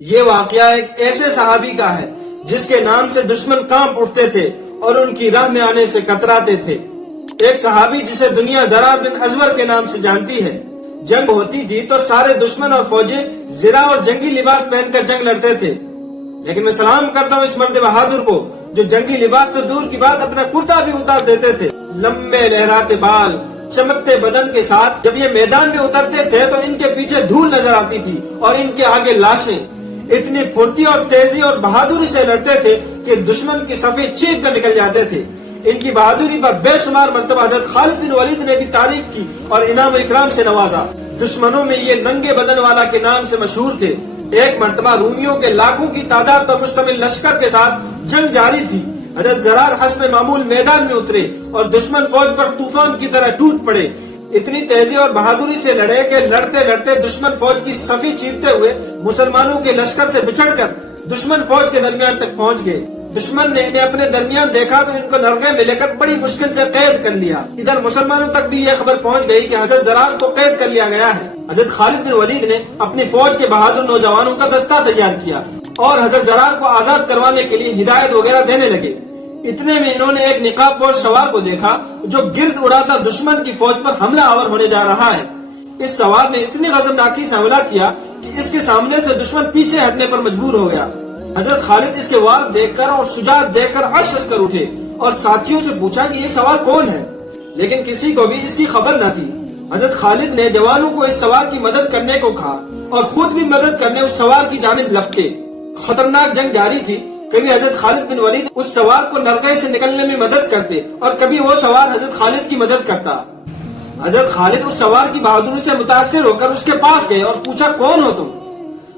یہ واقعہ ایک ایسے صحابی کا ہے جس کے نام سے دشمن کانپ اٹھتے تھے اور ان کی راہ میں آنے سے کتراتے تھے۔ ایک صحابی جسے دنیا زرار بن ازور کے نام سے جانتی ہے۔ جنگ ہوتی تھی تو سارے دشمن اور فوجیں زرہ اور جنگی لباس پہن کر جنگ لڑتے تھے، لیکن میں سلام کرتا ہوں اس مرد بہادر کو جو جنگی لباس تو دور کی بات اپنا کرتا بھی اتار دیتے تھے۔ لمبے لہراتے بال، چمکتے بدن کے ساتھ جب یہ میدان میں اترتے تھے تو ان کے پیچھے دھول نظر آتی تھی اور ان کے آگے لاشیں۔ اتنی پھرتی اور تیزی اور بہادری سے لڑتے تھے کہ دشمن کی صفیں چیر کر نکل جاتے تھے۔ ان کی بہادری پر بے شمار مرتبہ حضرت خالد بن ولید نے بھی تعریف کی اور انعام و اکرام سے نوازا۔ دشمنوں میں یہ ننگے بدن والا کے نام سے مشہور تھے۔ ایک مرتبہ رومیوں کے لاکھوں کی تعداد پر مشتمل لشکر کے ساتھ جنگ جاری تھی۔ حضرت زرار حسب معمول میدان میں اترے اور دشمن فوج پر طوفان کی طرح ٹوٹ پڑے۔ اتنی تیزی اور بہادری سے لڑے کہ لڑتے لڑتے دشمن فوج کی صفیں چیرتے ہوئے مسلمانوں کے لشکر سے بچھڑ کر دشمن فوج کے درمیان تک پہنچ گئے۔ دشمن نے انہیں اپنے درمیان دیکھا تو ان کو نرغے میں لے کر بڑی مشکل سے قید کر لیا۔ ادھر مسلمانوں تک بھی یہ خبر پہنچ گئی کہ حضرت زرار کو قید کر لیا گیا ہے۔ حضرت خالد بن ولید نے اپنی فوج کے بہادر نوجوانوں کا دستہ تیار کیا اور حضرت زرار کو آزاد کروانے کے لیے ہدایت وغیرہ دینے لگے۔ اتنے میں انہوں نے ایک نقاب پوش سوار کو دیکھا جو گرد اڑاتا دشمن کی فوج پر حملہ آور ہونے جا رہا ہے۔ اس سوار نے اتنی غضبناکی سے حملہ کیا کہ اس کے سامنے سے دشمن پیچھے ہٹنے پر مجبور ہو گیا۔ حضرت خالد اس کے وار دیکھ کر اور شجاعت دیکھ کر عرش کر اٹھے اور ساتھیوں سے پوچھا کہ یہ سوار کون ہے، لیکن کسی کو بھی اس کی خبر نہ تھی۔ حضرت خالد نے جوانوں کو اس سوار کی مدد کرنے کو کہا اور خود بھی مدد کرنے اس سوار کی جانب لپکے۔ خطرناک جنگ جاری تھی۔ کبھی حضرت خالد بن ولید اس سوار کو نرغے سے نکلنے میں مدد کرتے اور کبھی وہ سوار حضرت خالد کی مدد کرتا۔ حضرت خالد اس سوار کی بہادری سے متاثر ہو کر اس کے پاس گئے اور پوچھا کون ہو تم؟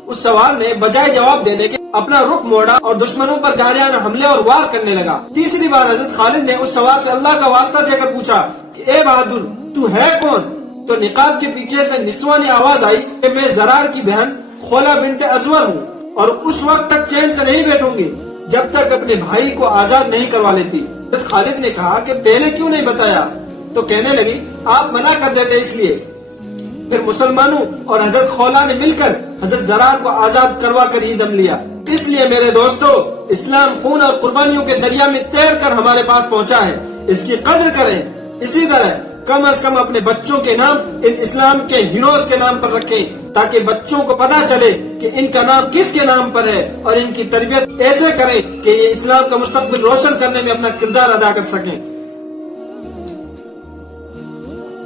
اس سوار نے بجائے جواب دینے کے اپنا رخ موڑا اور دشمنوں پر جارحانہ حملے اور وار کرنے لگا۔ تیسری بار حضرت خالد نے اس سوار سے اللہ کا واسطہ دے کر پوچھا کہ اے بہادر تو ہے کون؟ تو نقاب کے پیچھے سے نسوانی آواز آئی کہ میں زرار کی بہن خولہ بنت ازور ہوں اور اس وقت تک چین سے نہیں بیٹھوں گی جب تک اپنے بھائی کو آزاد نہیں کروا لیتی۔ حضرت خالد نے کہا کہ پہلے کیوں نہیں بتایا؟ تو کہنے لگی آپ منع کر دیتے اس لیے۔ پھر مسلمانوں اور حضرت خولہ نے مل کر حضرت زرار کو آزاد کروا کر ہی دم لیا۔ اس لیے میرے دوستو، اسلام خون اور قربانیوں کے دریا میں تیر کر ہمارے پاس پہنچا ہے، اس کی قدر کریں۔ اسی طرح کم از کم اپنے بچوں کے نام ان اسلام کے ہیروز کے نام پر رکھیں تاکہ بچوں کو پتا چلے کہ ان کا نام کس کے نام پر ہے اور ان کی تربیت ایسے کریں کہ یہ اسلام کا مستقبل روشن کرنے میں اپنا کردار ادا کر سکیں۔